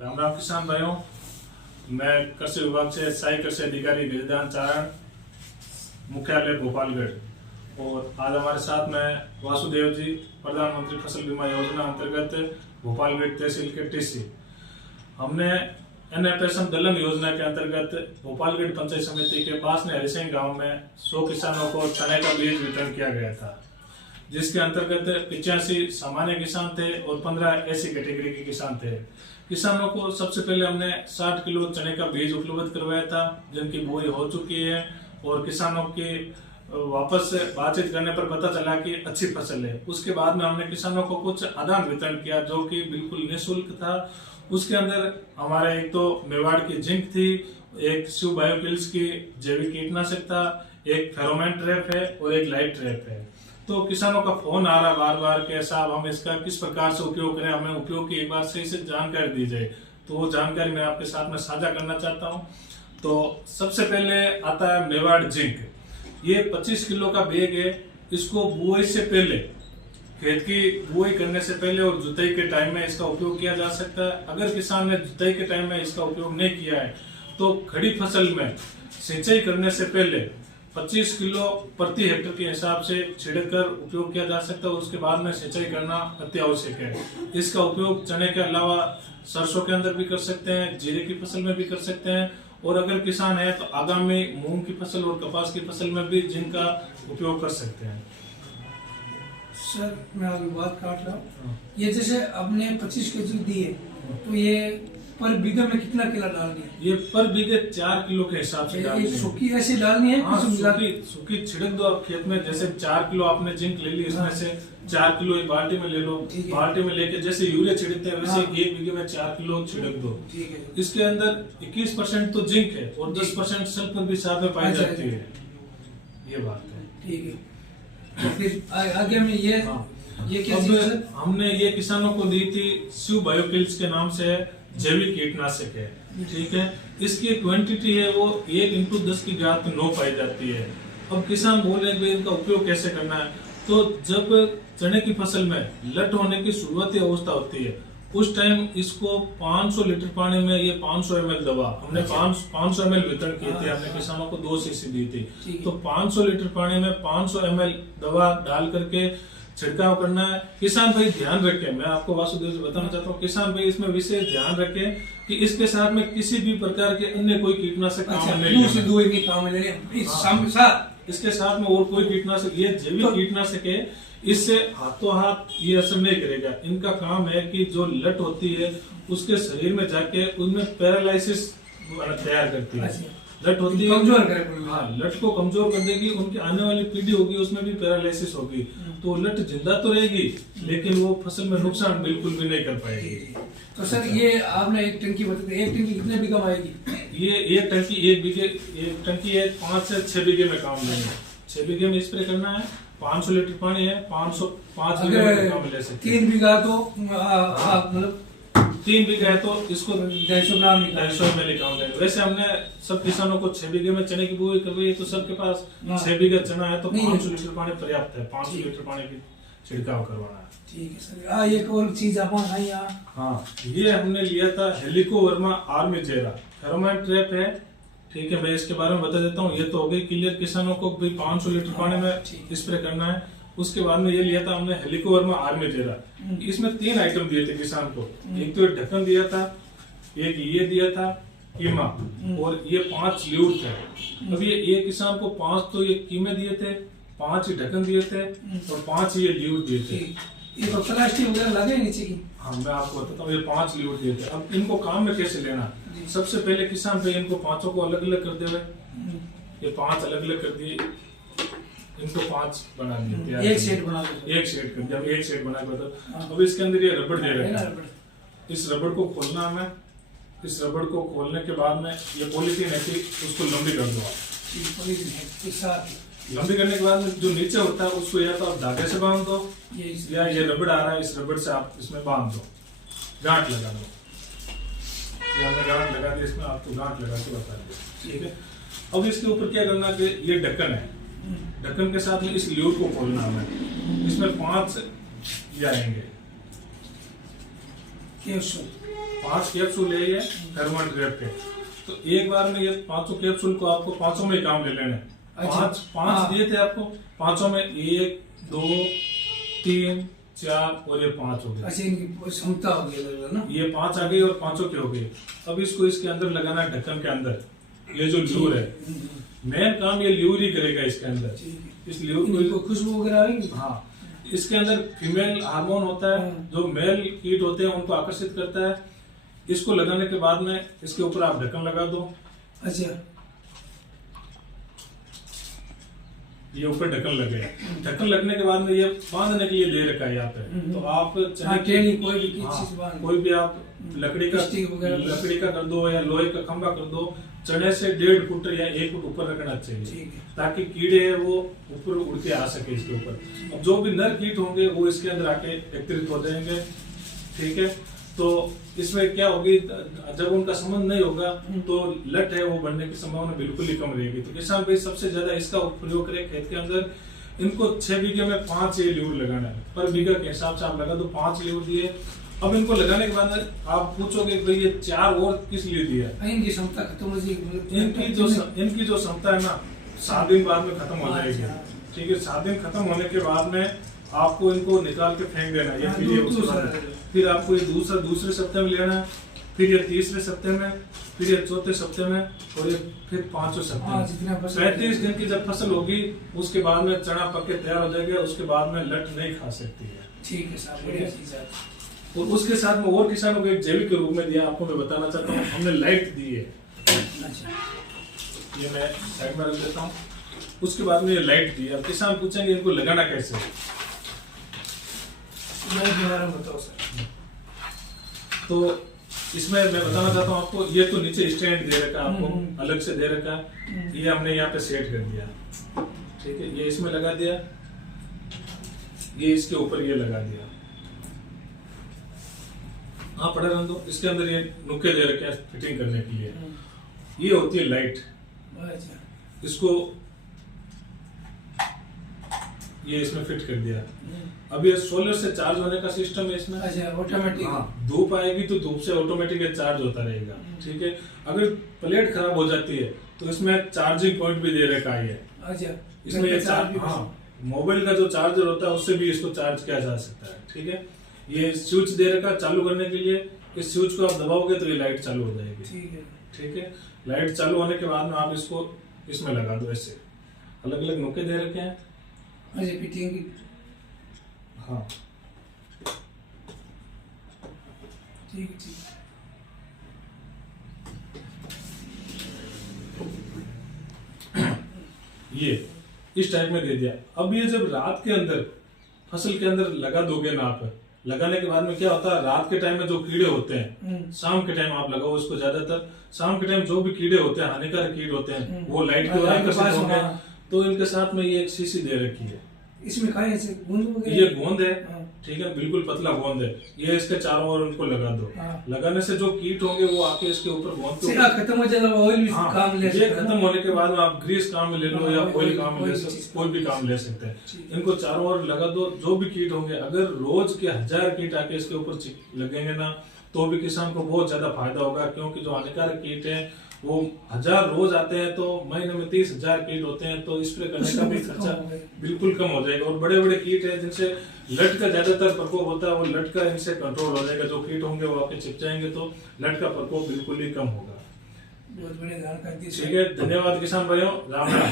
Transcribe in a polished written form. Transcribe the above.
राम राम किसान भाइयों, मैं कृषि विभाग से सहायक कृषि अधिकारी गिरिधान चारण, मुख्यालय भोपालगढ़। और आज हमारे साथ में वासुदेव जी, प्रधानमंत्री फसल बीमा योजना अंतर्गत भोपालगढ़ तहसील के टीसी। हमने NFSM दलहन योजना के अंतर्गत भोपालगढ़ पंचायत समिति के पास ने हरिसिंह गांव में 100 किसानों को चने का बीज वितरण किया गया था, जिसके अंतर्गत 85 सामान्य किसान थे और 15 ऐसी कैटेगरी के किसान थे। किसानों को सबसे पहले हमने 60 किलो चने का बीज उपलब्ध करवाया था, जिनकी बुआई हो चुकी है। और किसानों के वापस बातचीत करने पर पता चला कि अच्छी फसल है। उसके बाद में हमने किसानों को कुछ आदान वितरण किया, जो कि बिल्कुल निःशुल्क था। उसके अंदर हमारे एक तो मेवाड़ की जिंक थी, एक शिव बायोकिल्स की जैविक कीटनाशक था, एक फेरोमोन ट्रैप है और एक लाइट ट्रैप है। तो किसानों का फोन आ रहा बार बार कि साहब हम इसका किस प्रकार से उपयोग करें, हमें उपयोग की एक बार सही से जानकारी दी जाए। तो वो जानकारी मैं आपके साथ में साझा करना चाहता हूँ। तो सबसे पहले आता है मेवाड़ जिंक। ये 25 किलो का बैग है। इसको बुआई से पहले, खेत की बुआई करने से पहले और जुताई के टाइम में इसका उपयोग किया जा सकता है। अगर किसान ने जुताई के टाइम में इसका उपयोग नहीं किया है तो खड़ी फसल में सिंचाई करने से पहले 25 किलो प्रति हेक्टेयर के हिसाब से छिड़ककर उपयोग किया जा सकता है। उसके बाद में सिंचाई करना अति आवश्यक है। इसका उपयोग चने के अलावा सरसों के अंदर भी कर सकते हैं, जीरे की फसल में भी कर सकते हैं। और अगर किसान है तो आगामी मूंग की फसल और कपास की फसल में भी जिनका उपयोग कर सकते हैं। सर मैं अभी बात काट रहा हूँ। ये जैसे आपने 25 केजी दिए तो ये पर बीघे में कितना किलो डालनी है? ये पर बीघे 4 किलो के हिसाब से डालनी है। सूखी ऐसी डालनी है? हाँ, सूखी छिड़क दो आप खेत में। जैसे 4 किलो आपने जिंक ले ली, इसमें से 4 किलो एक बाल्टी में ले लो। बाल्टी में लेके जैसे यूरिया छिड़कते हैं वैसे 1 बीघे में 4 किलो छिड़क दो। इसके अंदर 21% तो जिंक है और 10% सल्फर भी साथ में पाई जाती है। ये बात है। ठीक है। फिर आगे में ये क्या चीज है? हमने ये किसानों को दी थी, शिव बायोकिल्स के नाम से जैविक कीटनाशक है। ठीक है। इसकी क्वांटिटी है वो 1x10⁹ पाई जाती है। अब किसान बोल रहे हैं कि इनका उपयोग कैसे करना है। तो जब चने की फसल में लट होने की शुरुआती अवस्था होती है, उस टाइम इसको 500 लीटर पानी में ये 500 ml दवा, हमने 500 ml वितरण किए थे। हमने किसानों को 2 शीशी दी थी। तो 500 लीटर पानी में 500 ml दवा डाल करके छिड़काव करना है। किसान भाई ध्यान रखें, मैं आपको वासुदेव जी बताना चाहता हूँ, किसान भाई इसमें विशेष ध्यान रखें कि इसके साथ में किसी भी प्रकार के अन्य कोई कीटनाशक काम नहीं लेना। इसके साथ में और कोई कीटनाशक, ये जैविक कीटनाशक है, इससे हाथों हाथ ये असर नहीं करेगा। इनका काम है कि जो लट होती है उसके शरीर में जाके उनमें पैरालाइसिस तैयार करती है। लट होती है कमजोर करे, हाँ, लट को कमजोर कर देगी। उनकी आने वाली पीढ़ी होगी उसमें भी पैरालिसिस होगी। तो लट जिंदा तो रहेगी लेकिन वो फसल में नुकसान बिल्कुल भी नहीं कर पाएगी। तो सर ये आपने एक टंकी बताई, एक टंकी कितने बीघा में आएगी? ये एक टंकी 1 टंकी है 5 से 6 बीघे में काम लेंगे। 6 बीघे में स्प्रे करना है। 500 लीटर पानी है, 505 बीघे में काम ले सकते हैं। 3 बीघा तो मतलब 3 बीघा है तो इसको 250 ग्राम 250 ml काम लेंगे। वैसे हमने सब किसानों को 6 बीघे में चने की बुआई करवाई है, तो सबके पास 6 बीघा चना है तो 500 लीटर पानी पर्याप्त है। 500 लीटर पानी की छिड़काव करवाना है। ठीक है सर। एक और चीज अपन यहाँ, हाँ, ये हमने लिया था हेलिकोवर्मा आर्मी जेरा फेरोमोन ट्रैप है। ठीक है, मैं इसके बारे में बता देता हूँ। ये तो हो गई क्लियर, किसानों को भी 500 लीटर पानी में स्प्रे करना है। उसके बाद में ये लिया था हमने हेलिकोवर्मा आर्मी जेरा। इसमें 3 आइटम दिए थे किसान को। एक तो ढक्कन दिया था, एक ये दिया था कीमा, और ये 5 ल्यूट थे। अब ये किसान को 5 तो ये कीमे दिए थे, 5 ढक्कन दिए थे और 5 ये ल्यूट दिए थे। ये तो प्लास्टिक वगैरह लगे नीचे की? हाँ, मैं आपको बताता हूँ। ये 5 ल्यूट दिए थे। अब इनको काम में कैसे लेना, सबसे पहले किसान पे इनको 5 को अलग अलग कर दे। ये 5 अलग अलग कर दिए, इनको 5 बना दिए, एक सेट बना दिया। एक सेट कर दिया। अब एक सेट बना कर अब इसके अंदर ये रबड़ दे रहे हैं। इस रबड़ को खोलना है। इस रबड़ को खोलने के बाद में ये पॉलीथीन है कि उसको लंबी कर दो आप। लंबी करने के बाद में जो नीचे होता है उसको या तो आप धागे से बांध दो, या ये रबड़ आ रहा है इस रबड़ से आप इसमें बांध दो, गांठ लगा दो। हमने गांठ लगा दी, इसमें आपको गांठ लगा के बता दिया। ठीक है। अब इसके ऊपर क्या करना कि ये ढक्कन है, ढक्कन के साथ में इस ल्यूट को खोलना है। इसमें 5 ये आएंगे। 5 कैप्सूल है ये फेरोमोन ट्रैप के। तो एक बार में ये 500 कैप्सूल को आपको 500 में ही काम ले लेना है। अच्छा। पांच दिए थे आपको, 500 में 1 2 3 4 और ये 5 हो गए। अच्छा, इनकी क्षमता हो गई ना, ये 5 आ गई और 500 के हो गए। अब इसको इसके अंदर लगाना है ढक्कन के अंदर। ये जो ल्यूर है, मेन काम ये ल्यूर ही करेगा इसके अंदर। इस ल्यूर को खुशबू वगैरह आएगी। हाँ, इसके अंदर फीमेल हार्मोन होता है जो मेल कीट होते हैं उनको आकर्षित करता है। इसको लगाने के बाद में इसके ऊपर आप ढक्कन लगा दो। अच्छा, ये ऊपर ढक्कन लग गया। ढक्कन लगने के बाद में ये बांधने के लिए दे रखा है यहाँ पे। तो आप टेढ़ी कोई भी चीज बांध, कोई भी आप लकड़ी का कर दो या लोहे का खंभा कर दो। चढ़े से 1.5 फुट या 1 फुट ऊपर रखना चाहिए ताकि कीड़े है वो ऊपर उड़ के आ सके इसके ऊपर। अब जो भी नर कीट होंगे वो इसके अंदर आके एकत्रित हो जाएंगे। ठीक है, तो इसमें क्या होगी, जब उनका संबंध नहीं होगा तो लट है वो बढ़ने की संभावना बिल्कुल ही कम रहेगी। तो किसान भाई सबसे ज्यादा इसका प्रयोग करें खेत के अंदर। इनको 6 बीघे में 5 ये ल्यूर लगाना है। पर बीघा के हिसाब से आप लगा दो। 5 ल्यूर दिए। अब इनको लगाने के बाद आप पूछोगे भाई ये 4 और किस लिए दिया है? इनकी क्षमता खत्म हो जाएगी। इनकी जो क्षमता है ना 7 दिन बाद में खत्म हो जाएगी। ठीक है, 7 दिन खत्म होने के बाद में आपको इनको निकाल के फेंक देना है। फिर आपको ये दूसरे सप्ताह में लेना है, फिर ये तीसरे सप्ताह में, फिर ये चौथे सप्ताह में और ये फिर 5वें सप्ताह में। 35 दिन की जब फसल होगी उसके बाद में चना पक के तैयार हो जाएगा। उसके बाद में लट नहीं खा सकती है। ठीक है साहब, बढ़िया चीज है। और उसके साथ में और किसानों को एक जैविक के रूप में दिया। आपको मैं बताना चाहता हूँ, हमने लाइट दी है। ये मैं साइड में रख देता हूँ। उसके बाद में ये लाइट दी है। अब किसान पूछेंगे इनको लगाना कैसे? लाइट के बारे में बताओ सर। तो इसमें मैं बताना चाहता हूँ आपको, ये तो नीचे स्टैंड दे रखा है आपको, अलग से दे रखा है। ये हमने यहाँ पे सेट कर दिया। ठीक है, ये इसमें लगा दिया, ये इसके ऊपर ये लगा दिया। हाँ, पड़ा रहने दो। इसके अंदर ये नुक्के दे रखे हैं फिटिंग करने के लिए। ये होती है लाइट। इसको ये इसमें फिट कर दिया। अब ये सोलर से चार्ज होने का सिस्टम है इसमें। अच्छा, ऑटोमेटिक। हाँ, धूप आएगी तो धूप से ऑटोमेटिक चार्ज होता रहेगा। ठीक है, अगर प्लेट खराब हो जाती है तो इसमें चार्जिंग पॉइंट भी दे रखा है। अच्छा, इसमें ये चार्ज, हाँ, मोबाइल का जो चार्जर होता है उससे भी इसको चार्ज किया जा सकता है। ठीक है, ये स्विच दे रखा चालू करने के लिए। इस स्विच को आप दबाओगे तो ये लाइट चालू हो जाएगी। ठीक है, लाइट चालू होने के बाद में आप इसको इसमें लगा दो। ऐसे अलग अलग नुक्के दे रखे हैं। अच्छा, फिटिंग की। हाँ, ठीक ठीक। ये इस टाइप में दे दिया। अब ये जब रात के अंदर फसल के अंदर लगा दोगे ना आप, लगाने के बाद में क्या होता है, रात के टाइम में जो कीड़े होते हैं, शाम के टाइम आप लगाओ इसको। ज्यादातर शाम के टाइम जो भी कीड़े होते हैं, हानिकारक कीड़े होते हैं, वो लाइट के आकर्षित होंगे। तो इनके साथ में ये एक शीशी दे रखी है। इसमें कहाँ ऐसे गोंद वगैरह? ये गोंद है। ठीक है, बिल्कुल पतला गोंद है। ये इसके चारों ओर उनको लगा दो। लगाने से जो कीट होंगे वो आके इसके ऊपर गोंद के खत्म हो जाएगा। ऑयल भी काम ले सकते हैं। खत्म होने के बाद में आप ग्रीस काम में ले लो या ऑयल काम में ले सकते, कोई भी काम ले सकते हैं। इनको चारों ओर लगा दो। जो भी कीट होंगे, अगर रोज के 1000 कीट आके इसके ऊपर लगेंगे ना तो भी किसान को बहुत ज्यादा फायदा होगा। क्योंकि जो हानिकारक कीट है वो 1000 रोज आते हैं तो महीने में 30,000 कीट होते हैं। तो स्प्रे करने का भी खर्चा बिल्कुल कम हो जाएगा। और बड़े बड़े कीट हैं जिनसे लट का ज्यादातर प्रकोप होता है, वो लट का इनसे कंट्रोल हो जाएगा। जो कीट होंगे वो आके चिप जाएंगे तो लट का प्रकोप बिल्कुल ही कम होगा। बहुत बढ़िया जानकारी दी। ठीक है, धन्यवाद किसान भाइयों। राम राम।